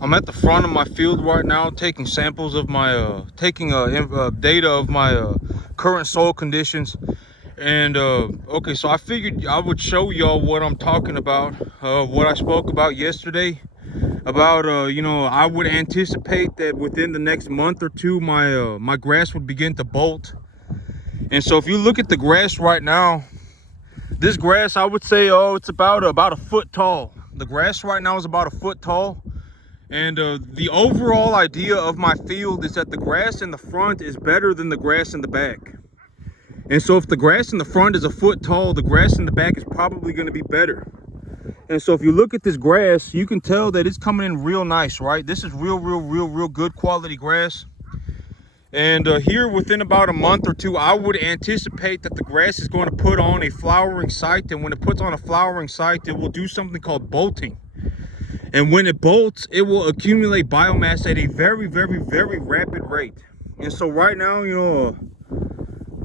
I'm at the front of my field right now, taking samples of my, data of my current soil conditions. And okay, so I figured I would show y'all what I'm talking about, what I spoke about yesterday. About I would anticipate that within the next month or two, my grass would begin to bolt. And so if you look at the grass right now, this grass, I would say, it's about a foot tall. The grass right now is about a foot tall. And the overall idea of my field is that the grass in the front is better than the grass in the back. And so if the grass in the front is a foot tall, the grass in the back is probably going to be better. And so if you look at this grass, you can tell that it's coming in real nice, right? This is real good quality grass. And here within about a month or two, I would anticipate that the grass is going to put on a flowering site. And when it puts on a flowering site, it will do something called bolting. And when it bolts, it will accumulate biomass at a very rapid rate. And so right now,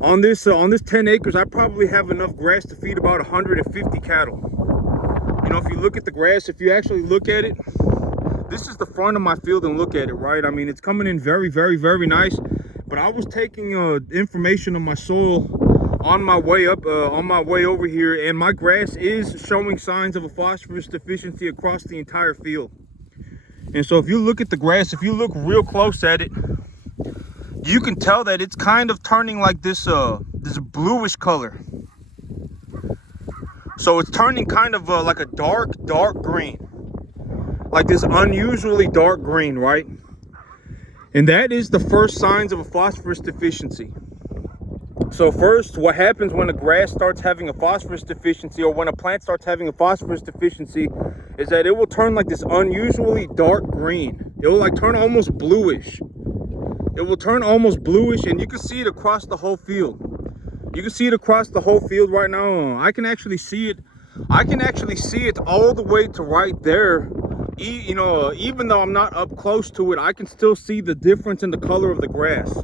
on this 10 acres, I probably have enough grass to feed about 150 cattle. If you look at the grass, if you actually look at it, this is the front of my field and look at it, right? I mean, it's coming in very nice. But I was taking information on my soil on my way up, on my way over here, and my grass is showing signs of a phosphorus deficiency across the entire field. And so if you look at the grass, if you look real close at it, you can tell that it's kind of turning like this bluish color. So it's turning kind of like a dark green, like this unusually dark green, right? And that is the first signs of a phosphorus deficiency. So first, what happens when a grass starts having a phosphorus deficiency, or when a plant starts having a phosphorus deficiency, is that it will turn like this unusually dark green. It will like turn almost bluish. It will turn almost bluish, and you can see it across the whole field. You can see it across the whole field right now. I can actually see it. I can actually see it all the way to right there. Even though I'm not up close to it, I can still see the difference in the color of the grass.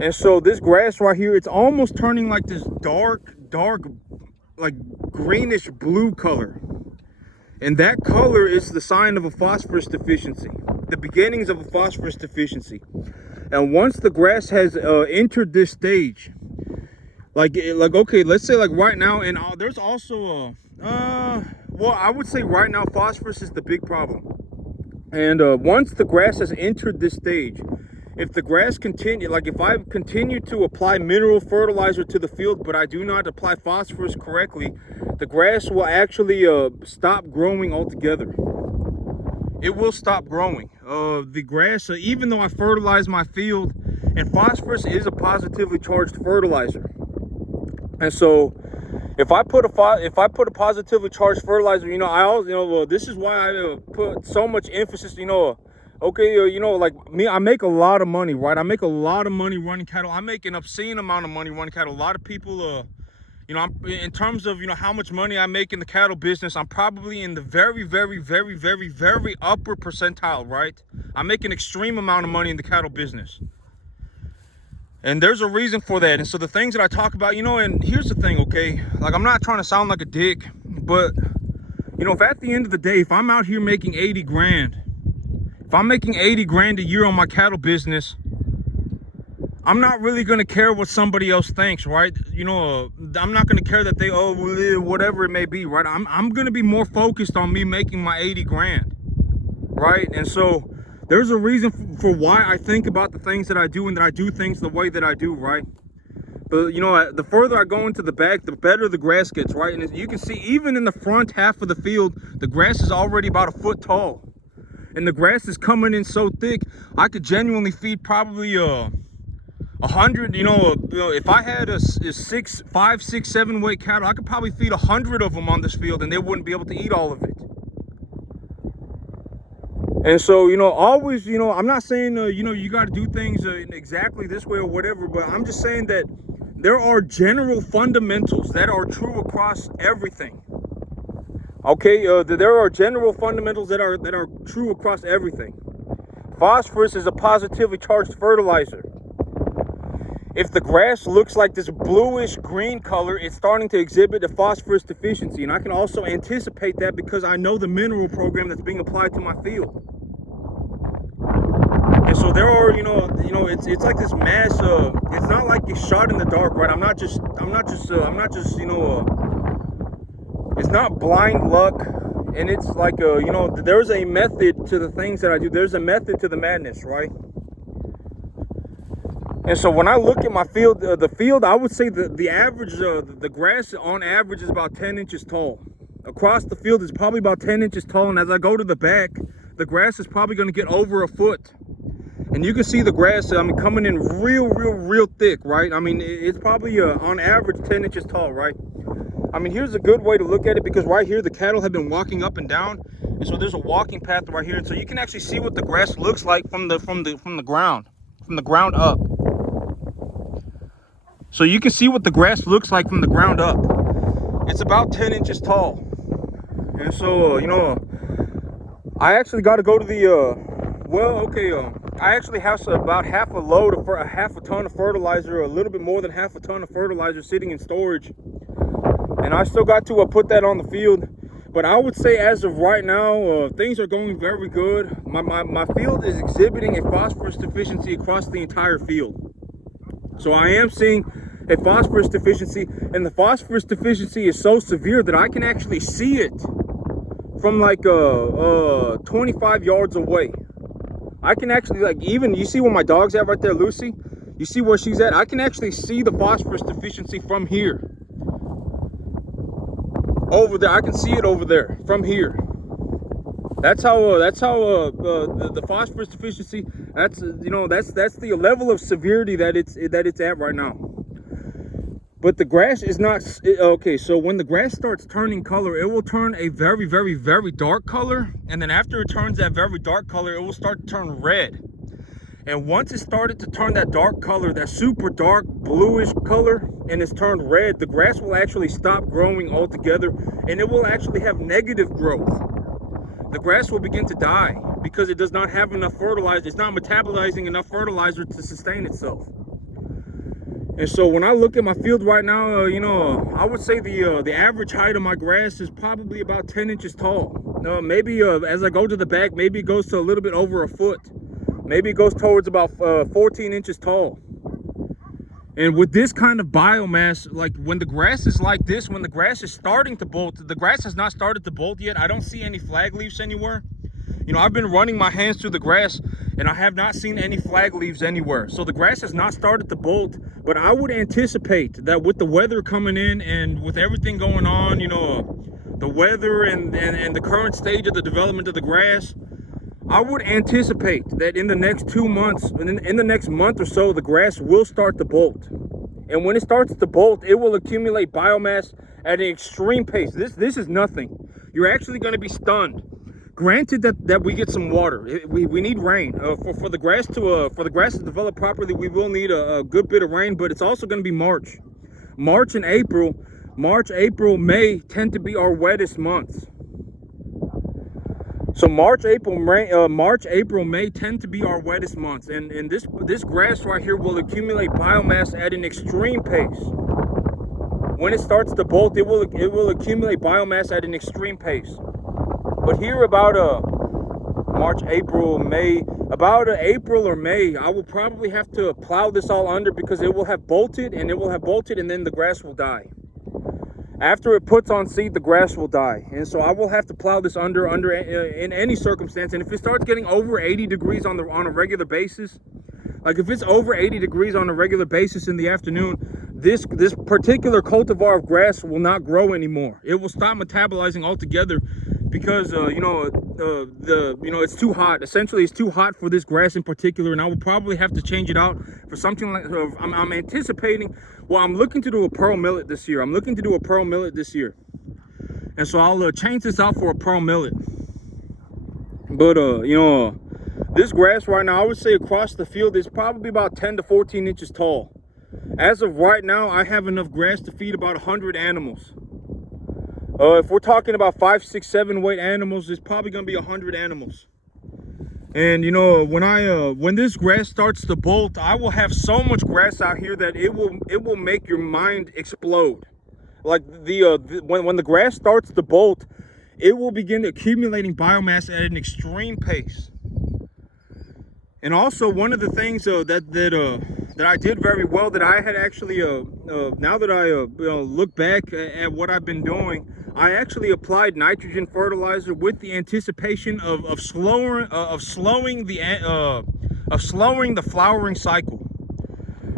And so this grass right here, it's almost turning like this dark, like greenish blue color. And that color is the sign of a phosphorus deficiency, the beginnings of a phosphorus deficiency. And once the grass has entered this stage, like okay, let's say like right now, and there's also well, I would say right now phosphorus is the big problem. And once the grass has entered this stage, if the grass continue, like if I continue to apply mineral fertilizer to the field, but I do not apply phosphorus correctly, the grass will actually stop growing altogether. It will stop growing. The grass, even though I fertilize my field, and phosphorus is a positively charged fertilizer. And so if I put a positively charged fertilizer, I always, this is why I put so much emphasis, okay, like me, I make a lot of money, right? I make a lot of money running cattle. I make an obscene amount of money running cattle. A lot of people, I'm, in terms of, how much money I make in the cattle business, I'm probably in the very upper percentile, right? I make an extreme amount of money in the cattle business. And there's a reason for that. And so the things that I talk about, and here's the thing, okay? Like, I'm not trying to sound like a dick, but, if at the end of the day, if I'm out here making 80 grand, if I'm making 80 grand a year on my cattle business, I'm not really going to care what somebody else thinks, right? I'm not going to care that they, whatever it may be, right? I'm going to be more focused on me making my 80 grand, right? And so there's a reason for why I think about the things that I do, and that I do things the way that I do, right? But, the further I go into the back, the better the grass gets, right? And you can see, even in the front half of the field, the grass is already about a foot tall. And the grass is coming in so thick, I could genuinely feed probably 100, if I had a 5, 6, 7 weight cattle, I could probably feed 100 of them on this field, and they wouldn't be able to eat all of it. And so, always, I'm not saying, you got to do things exactly this way or whatever, but I'm just saying that there are general fundamentals that are true across everything. Okay, there are general fundamentals that are true across everything. Phosphorus is a positively charged fertilizer. if the grass looks like this bluish green color, it's starting to exhibit a phosphorus deficiency. And I can also anticipate that because I know the mineral program that's being applied to my field. And so there are, it's like this mass. It's not like it's shot in the dark, right? I'm not just, it's not blind luck. And it's like, there's a method to the things that I do. There's a method to the madness, right? And so when I look at my field, the field, I would say the average, the grass on average is about 10 inches tall. Across the field is probably about 10 inches tall. And as I go to the back, the grass is probably going to get over a foot. And you can see the grass, coming in real thick, right? I mean, it's probably on average 10 inches tall, right? I mean, here's a good way to look at it, because right here, the cattle have been walking up and down. And so there's a walking path right here. And so you can actually see what the grass looks like from the ground up. So you can see what the grass looks like from the ground up. It's about 10 inches tall. And so, I actually got to go to the, I actually have about half a ton of fertilizer, a little bit more than half a ton of fertilizer sitting in storage. And I still got to put that on the field. But I would say as of right now, things are going very good. My field is exhibiting a phosphorus deficiency across the entire field. So I am seeing a phosphorus deficiency, and the phosphorus deficiency is so severe that I can actually see it from like 25 yards away. I can actually, like, even, you see where my dog's at right there, Lucy? You see where she's at? I can actually see the phosphorus deficiency from here. Over there, I can see it over there from here. That's how the phosphorus deficiency, that's the level of severity that it's at right now. But the grass is not okay. So when the grass starts turning color, it will turn a very dark color, and then after it turns that very dark color, it will start to turn red. And once it started to turn that dark color, that super dark bluish color, and it's turned red, the grass will actually stop growing altogether, and it will actually have negative growth. The grass will begin to die because it does not have enough fertilizer. It's not metabolizing enough fertilizer to sustain itself. And so when I look at my field right now, I would say the average height of my grass is probably about 10 inches tall. Maybe as I go to the back, maybe it goes to a little bit over a foot. Maybe it goes towards about 14 inches tall. And with this kind of biomass, like when the grass is like this, when the grass is starting to bolt, the grass has not started to bolt yet. I don't see any flag leaves anywhere. I've been running my hands through the grass and I have not seen any flag leaves anywhere. So the grass has not started to bolt, but I would anticipate that with the weather coming in and with everything going on, the weather and the current stage of the development of the grass, I would anticipate that in the next 2 months, in the next month or so, the grass will start to bolt. And when it starts to bolt, it will accumulate biomass at an extreme pace. This is nothing. You're actually going to be stunned. Granted that we get some water, we need rain for the grass to develop properly. We will need a good bit of rain, but it's also going to be March and April. March, April, May tend to be our wettest months. So March, April, May tend to be our wettest months, and this grass right here will accumulate biomass at an extreme pace. When it starts to bolt, it will accumulate biomass at an extreme pace. But here about March, April, May, about April or May, I will probably have to plow this all under because it will have bolted, and then the grass will die. After it puts on seed, the grass will die. And so I will have to plow this under in any circumstance. And if it starts getting over 80 degrees on a regular basis, like if it's over 80 degrees on a regular basis in the afternoon, this particular cultivar of grass will not grow anymore. It will stop metabolizing altogether because it's too hot. Essentially, it's too hot for this grass in particular, and I will probably have to change it out for something like I'm anticipating. Well, I'm looking to do a pearl millet this year. And so I'll change this out for a pearl millet. But this grass right now, I would say across the field is probably about 10 to 14 inches tall. As of right now, I have enough grass to feed about 100 animals. If we're talking about 5, 6, 7 weight animals, it's probably going to be 100 animals. And you know, when this grass starts to bolt, I will have so much grass out here that it will make your mind explode. Like when the grass starts to bolt, it will begin accumulating biomass at an extreme pace. And also, one of the things that I did very well, that I had actually now that I look back at what I've been doing, I actually applied nitrogen fertilizer with the anticipation of slowing the flowering cycle.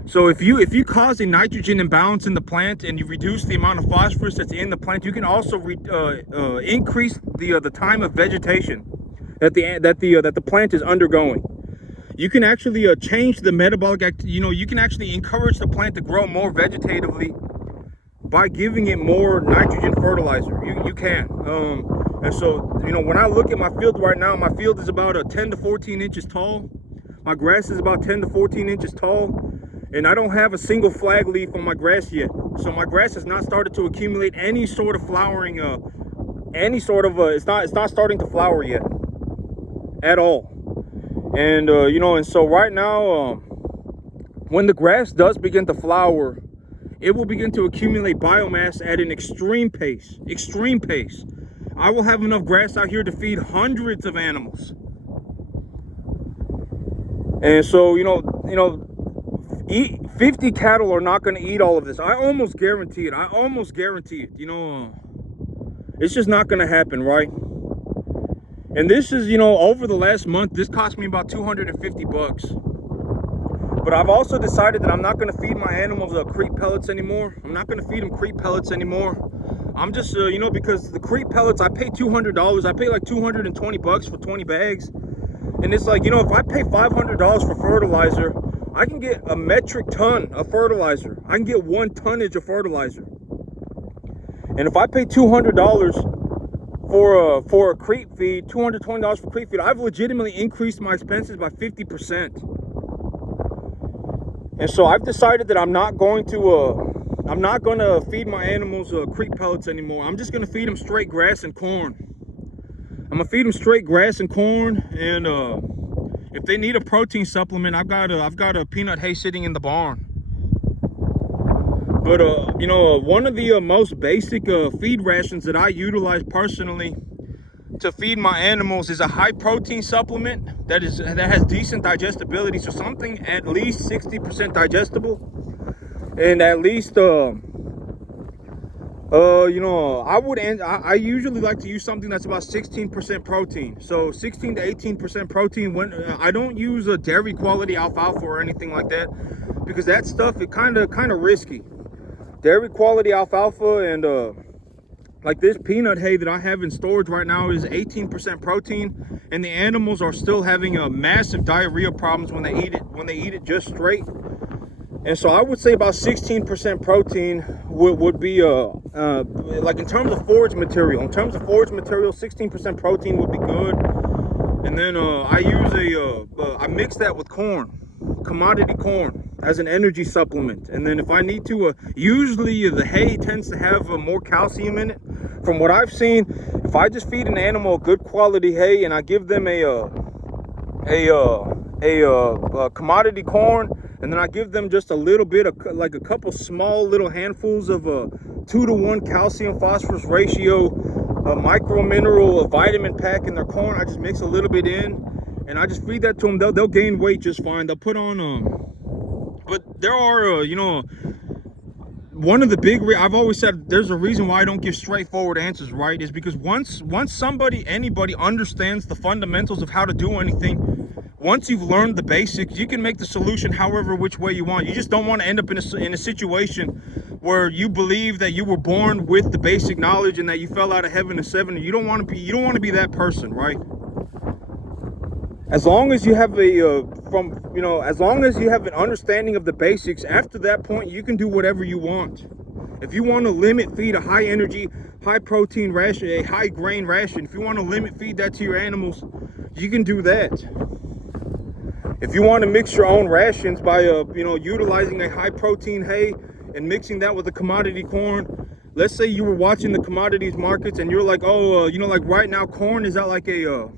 So if you cause a nitrogen imbalance in the plant and you reduce the amount of phosphorus that's in the plant, you can also increase the time of vegetation that the plant is undergoing. You can actually change the metabolic you can actually encourage the plant to grow more vegetatively by giving it more nitrogen fertilizer. You can. And so, you know, when I look at my field right now, my field is about 10 to 14 inches tall. My grass is about 10 to 14 inches tall. And I don't have a single flag leaf on my grass yet. So my grass has not started to accumulate any sort of flowering, it's not starting to flower yet at all. And, you know, and so right now, when the grass does begin to flower, it will begin to accumulate biomass at an extreme pace. I will have enough grass out here to feed hundreds of animals. And so, you know, 50 cattle are not going to eat all of this. I almost guarantee it. You know, it's just not going to happen, right? And this is, you know, over the last month, this cost me about $250. But I've also decided that I'm not going to feed my animals creep pellets anymore. I'm not going to feed them creep pellets anymore. I'm just, you know, because the creep pellets, I pay $200. I pay like $220 for 20 bags. And it's like, you know, if I pay $500 for fertilizer, I can get a metric ton of fertilizer. I can get 1 tonnage of fertilizer. And if I pay $200 for a creep feed, $220 for creep feed, I've legitimately increased my expenses by 50%. And so I've decided that I'm not going to feed my animals creep pellets anymore. I'm just going to feed them straight grass and corn. I'm going to feed them straight grass and corn, and if they need a protein supplement, I've got a peanut hay sitting in the barn. But you know, one of the most basic feed rations that I utilize personally to feed my animals is a high protein supplement that has decent digestibility, so something at least 60% digestible, and at least you know, I usually like to use something that's about 16% protein. So 16 to 18% protein. When I don't use a dairy quality alfalfa or anything like that, because that stuff, it kind of risky. Dairy quality alfalfa and like this peanut hay that I have in storage right now is 18% protein, and the animals are still having massive diarrhea problems when they eat it just straight. And so I would say about 16% protein would be like in terms of forage material. 16% protein would be good. And then I mix that with corn, commodity corn, as an energy supplement. And then if I need to, usually the hay tends to have more calcium in it. From what I've seen, if I just feed an animal good quality hay and I give them a commodity corn, and then I give them just a little bit of, like a couple small little handfuls of 2-to-1 calcium phosphorus ratio, a micro mineral, a vitamin pack in their corn. I just mix a little bit in, and I just feed that to them. They'll gain weight just fine. They'll put on but there are you know, one of the big I've always said there's a reason why I don't give straightforward answers, right? Is because once anybody understands the fundamentals of how to do anything, once you've learned the basics, you can make the solution however which way you want. You just don't want to end up in a situation where you believe that you were born with the basic knowledge and that you fell out of heaven at 7. You don't want to be that person, right? As long as you have as long as you have an understanding of the basics, after that point you can do whatever you want. If you want to limit feed a high energy, high protein ration, a high grain ration, if you want to limit feed that to your animals, you can do that. If you want to mix your own rations by utilizing a high protein hay and mixing that with a commodity corn, let's say you were watching the commodities markets and you're like, oh, like right now corn is at like a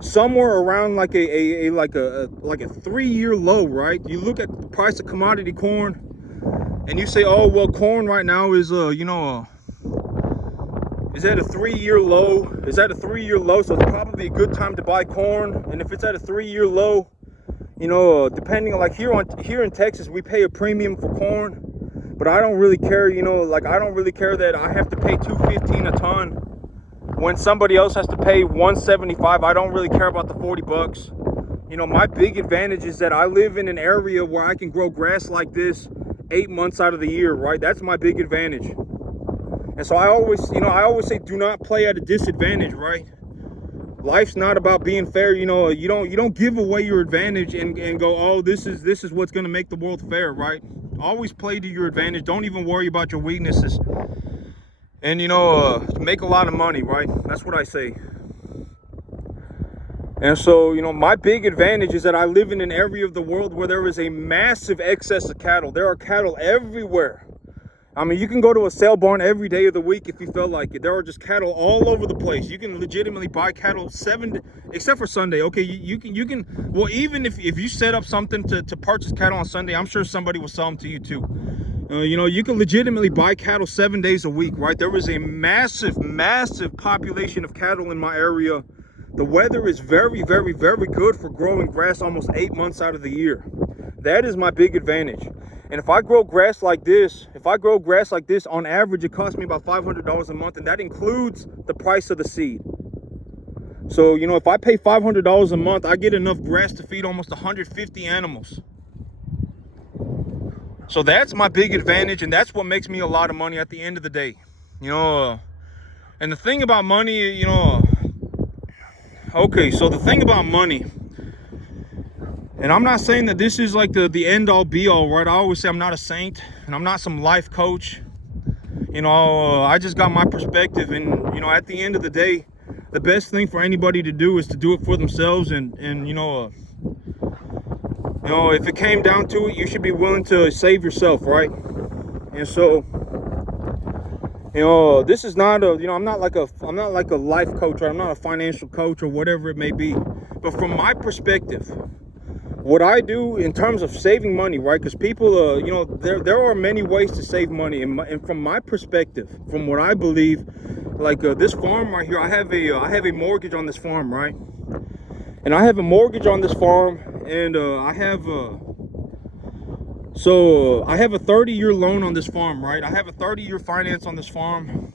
somewhere around like a 3-year low, right? You look at the price of commodity corn and you say, oh well, corn right now is is at a 3-year low. Is at a 3-year low, so it's probably a good time to buy corn. And if it's at a 3-year low, depending on, like here in Texas, we pay a premium for corn, but I don't really care. I don't really care that I have to pay $2.15 a ton when somebody else has to pay $1.75. I don't really care about the 40 bucks. My big advantage is that I live in an area where I can grow grass like this 8 months out of the year, right? That's my big advantage. And so I always say, do not play at a disadvantage, right? Life's not about being fair. You don't give away your advantage and go, oh, this is what's going to make the world fair, right? Always play to your advantage. Don't even worry about your weaknesses. And make a lot of money, right? That's what I say. And so, my big advantage is that I live in an area of the world where there is a massive excess of cattle. There are cattle everywhere. I mean, you can go to a sale barn every day of the week if you feel like it. There are just cattle all over the place. You can legitimately buy cattle except for Sunday. Okay, you can. Well, even if you set up something to purchase cattle on Sunday, I'm sure somebody will sell them to you too. You can legitimately buy cattle 7 days a week, right? There is a massive population of cattle in my area. The weather is very, very, very good for growing grass almost 8 months out of the year. That is my big advantage. And if I grow grass like this, on average, it costs me about $500 a month, and that includes the price of the seed. So, if I pay $500 a month, I get enough grass to feed almost 150 animals. So that's my big advantage, and that's what makes me a lot of money at the end of the day. And the thing about money, okay, so the thing about money, and I'm not saying that this is like the end all be all, right? I always say I'm not a saint and I'm not some life coach. I just got my perspective, and at the end of the day, the best thing for anybody to do is to do it for themselves. And if it came down to it, you should be willing to save yourself, right? And so, this is not I'm not like a life coach, or I'm not a financial coach, or whatever it may be. But from my perspective, what I do in terms of saving money, right? Because people, there are many ways to save money, and from my perspective, from what I believe, like this farm right here, I have a mortgage on this farm, right? And I have a mortgage on this farm, and I have a 30-year loan on this farm, right? I have a 30-year finance on this farm.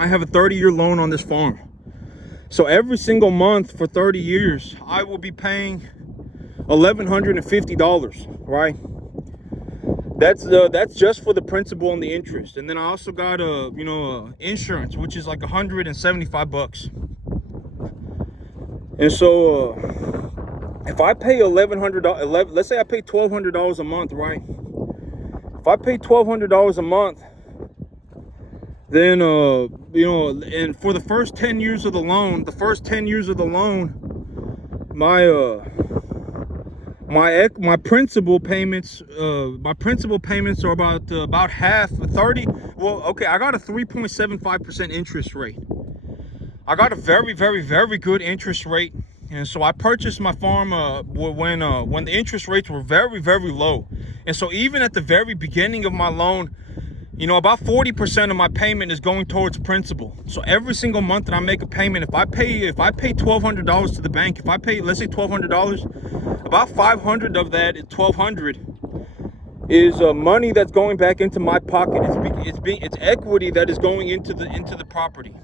I have a 30-year loan on this farm. So every single month for 30 years, I will be paying $1,150, right? That's just for the principal and the interest. And then I also got insurance, which is like 175 bucks. And so if I pay $1,100, let's say I pay $1,200 a month, right? If I pay $1,200 a month, then and for the first 10 years of the loan, my principal payments are about half, 30. Well, okay, I got a 3.75% interest rate. I got a very, very, very good interest rate. And so I purchased my farm when the interest rates were very, very low. And so even at the very beginning of my loan, about 40% of my payment is going towards principal. So every single month that I make a payment, if I pay $1,200 to the bank, if I pay, let's say $1,200, about 500 of that, $1,200 is money that's going back into my pocket. It's equity that is going into the property.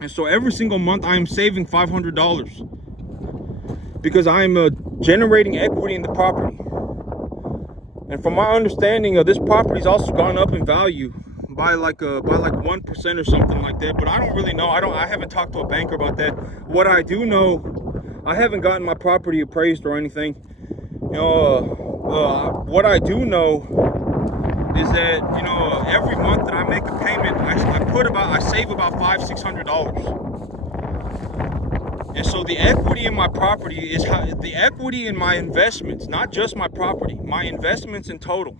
And so every single month I am saving $500 because I am generating equity in the property. And from my understanding, this property's also gone up in value by like 1% or something like that. But I don't really know. I haven't talked to a banker about that. What I do know, I haven't gotten my property appraised or anything. What I do know is that every month that I make a payment, I save about $500-600. And so the equity in my property is the equity in my investments, not just my property, my investments in total.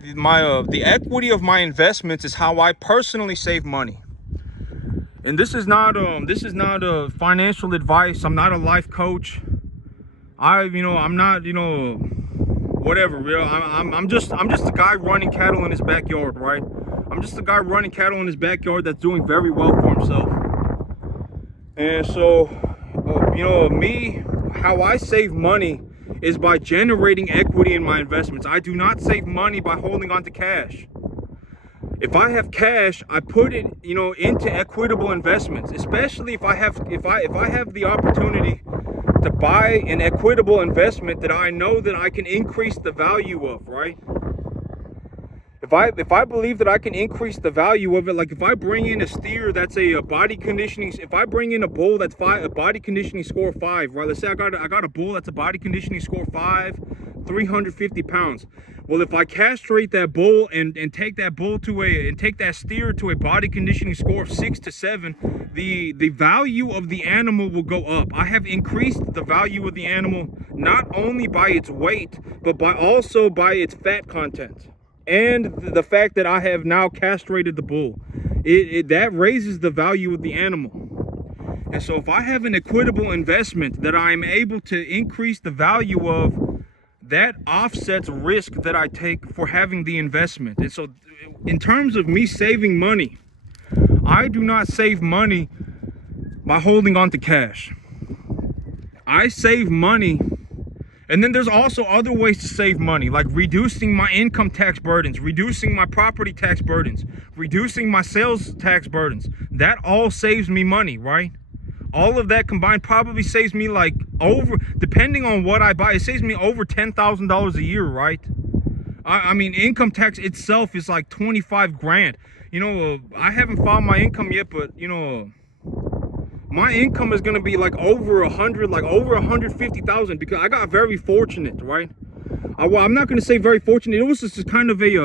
The equity of my investments is how I personally save money. And this is not a financial advice. I'm not a life coach. I'm not, whatever. I'm just a guy running cattle in his backyard, right? I'm just a guy running cattle in his backyard that's doing very well for himself. And so, me, how I save money is by generating equity in my investments. I do not save money by holding on to cash. If I have cash, I put it, into equitable investments, especially if I have the opportunity to buy an equitable investment that I know that I can increase the value of, right? If I believe that I can increase the value of it, like if I bring in a steer that's a body conditioning, if I bring in a bull that's a body conditioning score 5, right? Let's say I got a bull that's a body conditioning score 5, 350 pounds. Well, if I castrate that bull and take that steer to a body conditioning score of 6 to 7, the value of the animal will go up. I have increased the value of the animal not only by its weight, but also by its fat content. And the fact that I have now castrated the bull, that raises the value of the animal. And so if I have an equitable investment that I'm able to increase the value of, that offsets risk that I take for having the investment. And so in terms of me saving money, I do not save money by holding on to cash. I save money. And then there's also other ways to save money, like reducing my income tax burdens, reducing my property tax burdens, reducing my sales tax burdens. That all saves me money, right? All of that combined probably saves me depending on what I buy, it saves me over $10,000 a year, right? I mean, income tax itself is like 25 grand. I haven't filed my income yet, but my income is gonna be like over 150,000, because I got very fortunate, right? Well, I'm not gonna say very fortunate. It was just kind of the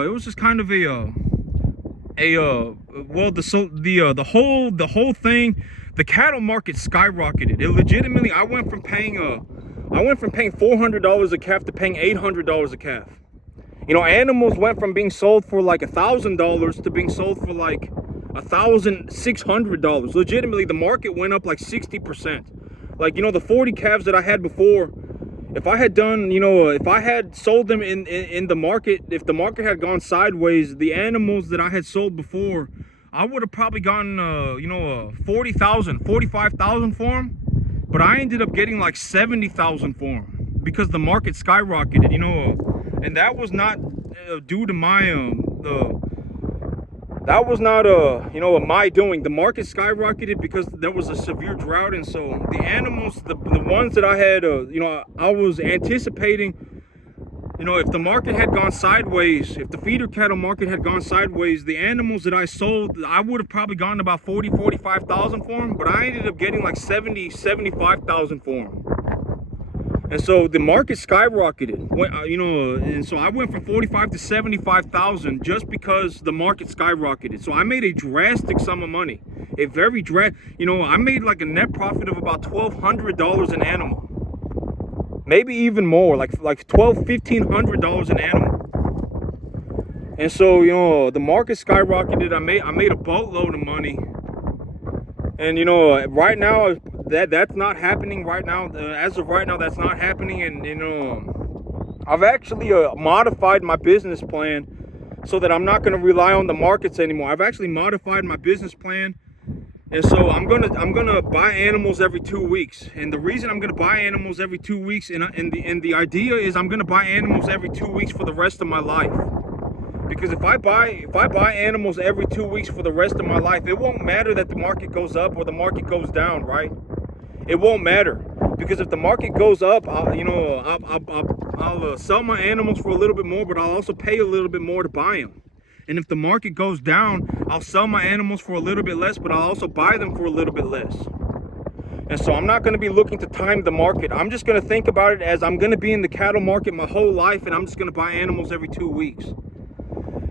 whole thing. The cattle market skyrocketed. It legitimately, I went from paying $400 a calf to paying $800 a calf. Animals went from being sold for like $1,000 to being sold for like $1,600. Legitimately, the market went up like 60%. Like, the 40 calves that I had before, if I had sold them in the market, if the market had gone sideways, the animals that I had sold before, I would have probably gotten 40,000, 45,000 for them. But I ended up getting like 70,000 for them because the market skyrocketed, and that was not due to my that was not my doing. The market skyrocketed because there was a severe drought, and so the animals, the ones that I had, I was anticipating, if the market had gone sideways, if the feeder cattle market had gone sideways, the animals that I sold, I would have probably gotten about 45,000 for them, but I ended up getting like 75,000 for them. And so the market skyrocketed, and so I went from 45 to 75,000 just because the market skyrocketed. So I made a drastic sum of money, I made like a net profit of about $1,200 an animal, maybe even more, like $1,500 an animal. And so the market skyrocketed. I made a boatload of money, and right now that's not happening right now. As of right now, that's not happening. And I've actually modified my business plan so that I'm not going to rely on the markets anymore. I've actually modified my business plan, and so I'm gonna buy animals every 2 weeks. And the reason I'm gonna buy animals every 2 weeks, and the idea is I'm gonna buy animals every 2 weeks for the rest of my life. Because if I buy animals every 2 weeks for the rest of my life, it won't matter that the market goes up or the market goes down, right? It won't matter, because if the market goes up, I'll sell my animals for a little bit more, but I'll also pay a little bit more to buy them. And if the market goes down, I'll sell my animals for a little bit less, but I'll also buy them for a little bit less. And so I'm not going to be looking to time the market. I'm just going to think about it as I'm going to be in the cattle market my whole life, and I'm just going to buy animals every 2 weeks.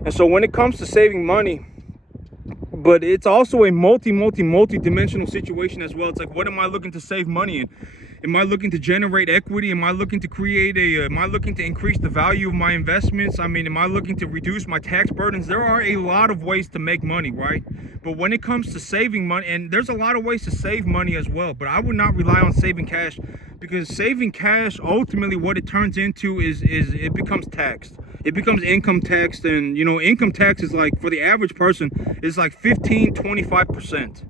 And so when it comes to saving money, but it's also a multi-dimensional situation as well. It's like, what am I looking to save money in? Am I looking to generate equity? Am I looking to am I looking to increase the value of my investments? I mean, am I looking to reduce my tax burdens? There are a lot of ways to make money, right? But when it comes to saving money, and there's a lot of ways to save money as well, but I would not rely on saving cash, because saving cash, ultimately what it turns into is it becomes taxed. It becomes income taxed, and income tax is like, for the average person, is like 15-25%.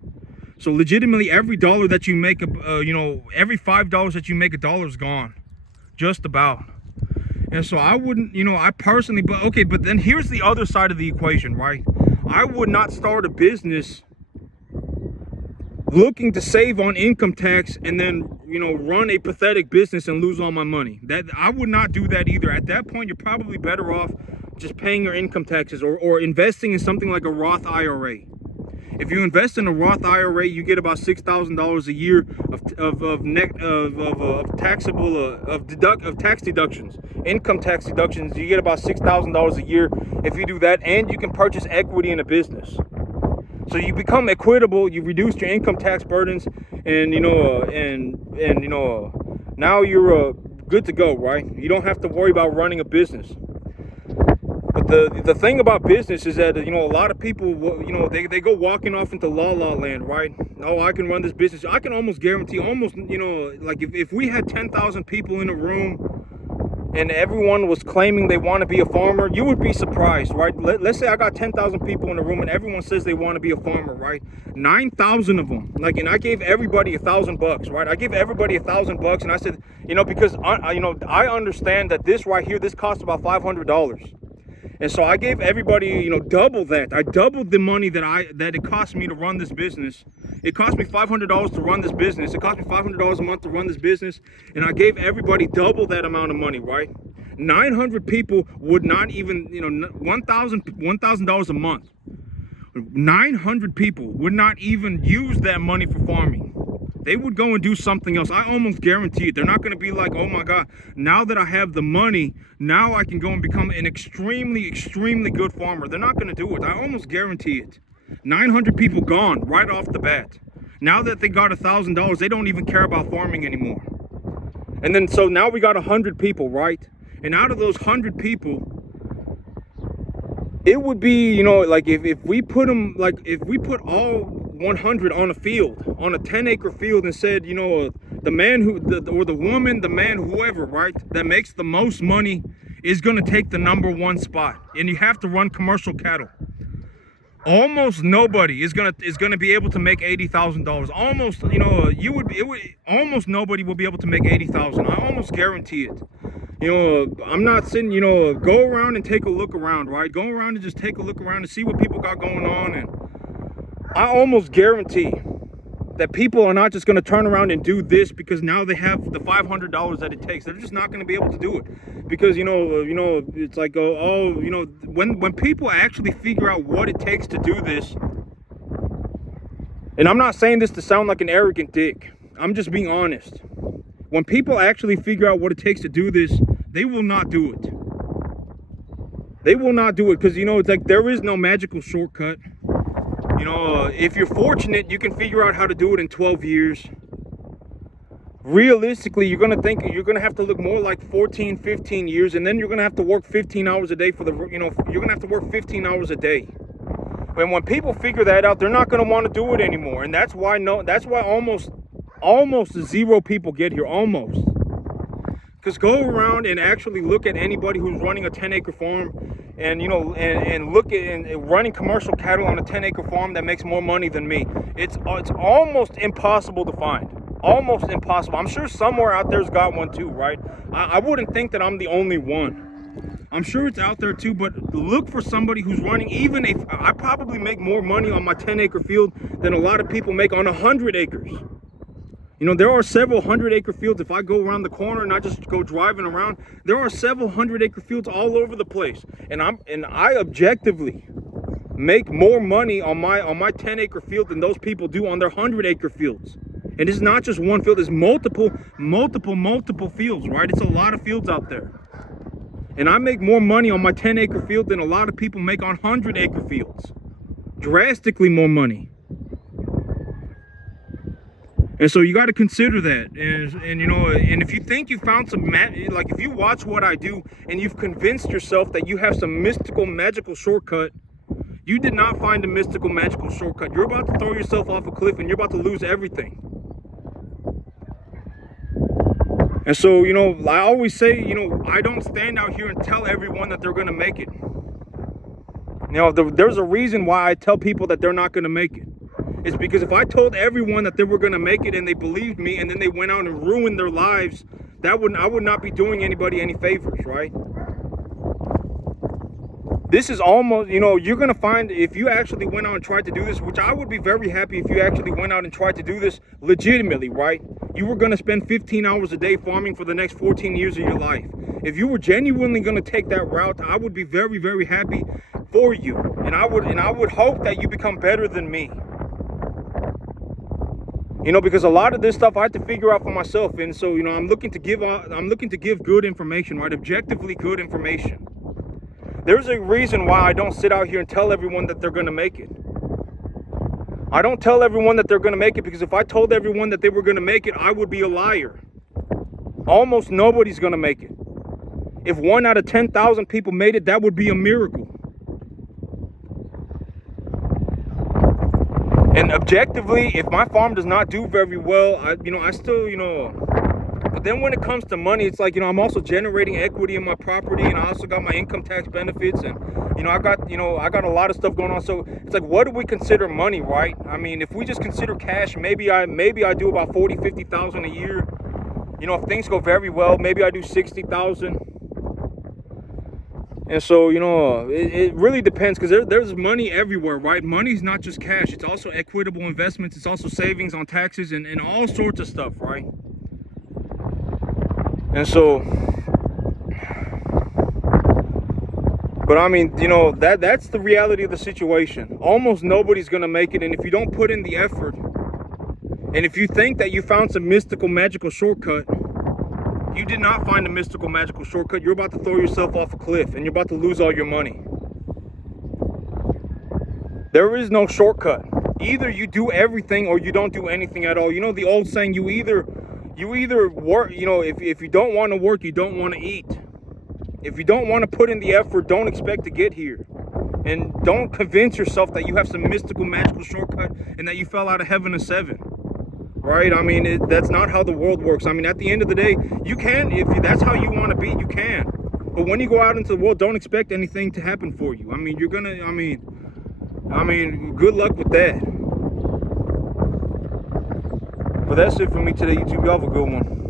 So legitimately, every dollar that you make, every $5 that you make, a dollar is gone, just about. And so I wouldn't, I personally, but then here's the other side of the equation, right? I would not start a business looking to save on income tax and then, run a pathetic business and lose all my money. That I would not do that either. At that point, you're probably better off just paying your income taxes, or investing in something like a Roth IRA. If you invest in a Roth IRA, you get about $6,000 a year of tax deductions, income tax deductions. You get about $6,000 a year if you do that, and you can purchase equity in a business. So you become equitable. You reduce your income tax burdens, and now you're good to go, right? You don't have to worry about running a business. But the thing about business is that, a lot of people, they go walking off into la land, right? Oh, I can run this business. I can almost guarantee, like if we had 10,000 people in a room and everyone was claiming they want to be a farmer, you would be surprised, right? Let's say I got 10,000 people in a room and everyone says they want to be a farmer, right? 9,000 of them, and I gave everybody $1,000, right? I gave everybody $1,000, and I said, because I understand that this right here, this costs about $500. And so I gave everybody, double that. I doubled the money that it cost me to run this business. It cost me $500 to run this business. It cost me $500 a month to run this business. And I gave everybody double that amount of money, right? 900 people would not even, $1,000 a month. 900 people would not even use that money for farming. They would go and do something else. I almost guarantee it. They're not going to be like, oh my God, now that I have the money, now I can go and become an extremely good farmer. They're not going to do it. I almost guarantee it. 900 people gone right off the bat. Now that they got $1,000, they don't even care about farming anymore. And then, so now we got 100 people, right? And out of those 100 people, it would be, like if we put them, like if we put all 100 on a field, on a 10-acre field, and said, the man or the woman, the man, whoever, right, that makes the most money is going to take the number 1 spot. And you have to run commercial cattle. Almost nobody is gonna be able to make $80,000. Almost, almost nobody will be able to make $80,000. I almost guarantee it. I'm not saying, go around and take a look around, right? Go around and just take a look around and see what people got going on. And I almost guarantee that people are not just going to turn around and do this because now they have the $500 that it takes. They're just not going to be able to do it because, it's like, when people actually figure out what it takes to do this, and I'm not saying this to sound like an arrogant dick, I'm just being honest. When people actually figure out what it takes to do this, they will not do it. They will not do it because, it's like there is no magical shortcut. If you're fortunate, you can figure out how to do it in 12 years. Realistically, you're going to have to look more like 14, 15 years, and then you're going to have to work 15 hours a day you're going to have to work 15 hours a day. And when people figure that out, they're not going to want to do it anymore. And that's why almost 0 people get here, almost. Because go around and actually look at anybody who's running a 10-acre farm and look at running commercial cattle on a 10-acre farm that makes more money than me. It's almost impossible to find. Almost impossible. I'm sure somewhere out there's got one too, right? I wouldn't think that I'm the only one. I'm sure it's out there too, but look for somebody who's running. Even if I probably make more money on my 10-acre field than a lot of people make on 100 acres. There are several 100-acre fields. If I go around the corner and I just go driving around, there are several 100-acre fields all over the place. And I objectively make more money on my 10-acre field than those people do on their 100-acre fields. And it's not just one field, it's multiple fields, right? It's a lot of fields out there. And I make more money on my 10-acre field than a lot of people make on 100-acre fields. drastically more money. And so you got to consider that. And you know, and if you think you found some, like if you watch what I do and you've convinced yourself that you have some mystical, magical shortcut, you did not find a mystical, magical shortcut. You're about to throw yourself off a cliff and you're about to lose everything. And so, you know, I always say, you know, I don't stand out here and tell everyone that they're going to make it. You know, there's a reason why I tell people that they're not going to make it. It's because if I told everyone that they were going to make it and they believed me and then they went out and ruined their lives, I would not be doing anybody any favors, right? This is almost, you know, you're going to find if you actually went out and tried to do this, which I would be very happy if you actually went out and tried to do this legitimately, right? You were going to spend 15 hours a day farming for the next 14 years of your life. If you were genuinely going to take that route, I would be very, very happy for you. And I would hope that you become better than me. You know, because a lot of this stuff I have to figure out for myself. And so, you know, I'm looking to give good information, right? Objectively good information. There's a reason why I don't sit out here and tell everyone that they're going to make it. I don't tell everyone that they're going to make it because if I told everyone that they were going to make it, I would be a liar. Almost nobody's going to make it. If 1 out of 10,000 people made it, that would be a miracle. And objectively, if my farm does not do very well, I still, you know, but then when it comes to money, it's like, you know, I'm also generating equity in my property, and I also got my income tax benefits, and, you know, I got a lot of stuff going on. So it's like, what do we consider money, right? I mean, if we just consider cash, maybe I do about 50,000 a year. You know, if things go very well, maybe I do 60,000. And so, you know, it really depends because there's money everywhere, right? Money's not just cash. It's also equitable investments. It's also savings on taxes and all sorts of stuff, right? And so, but I mean, you know, that's the reality of the situation. Almost nobody's going to make it. And if you don't put in the effort, and if you think that you found some mystical, magical shortcut, you did not find a mystical, magical shortcut. You're about to throw yourself off a cliff and you're about to lose all your money. There is no shortcut. Either you do everything or you don't do anything at all. You know the old saying, you either work, you know, if you don't want to work, you don't want to eat. If you don't want to put in the effort, don't expect to get here. And don't convince yourself that you have some mystical, magical shortcut and that you fell out of heaven to 7. Right? I mean, that's not how the world works. I mean, at the end of the day, you can, if that's how you want to be, you can. But when you go out into the world, don't expect anything to happen for you. I mean, I mean, good luck with that. But that's it for me today, YouTube. Y'all have a good one.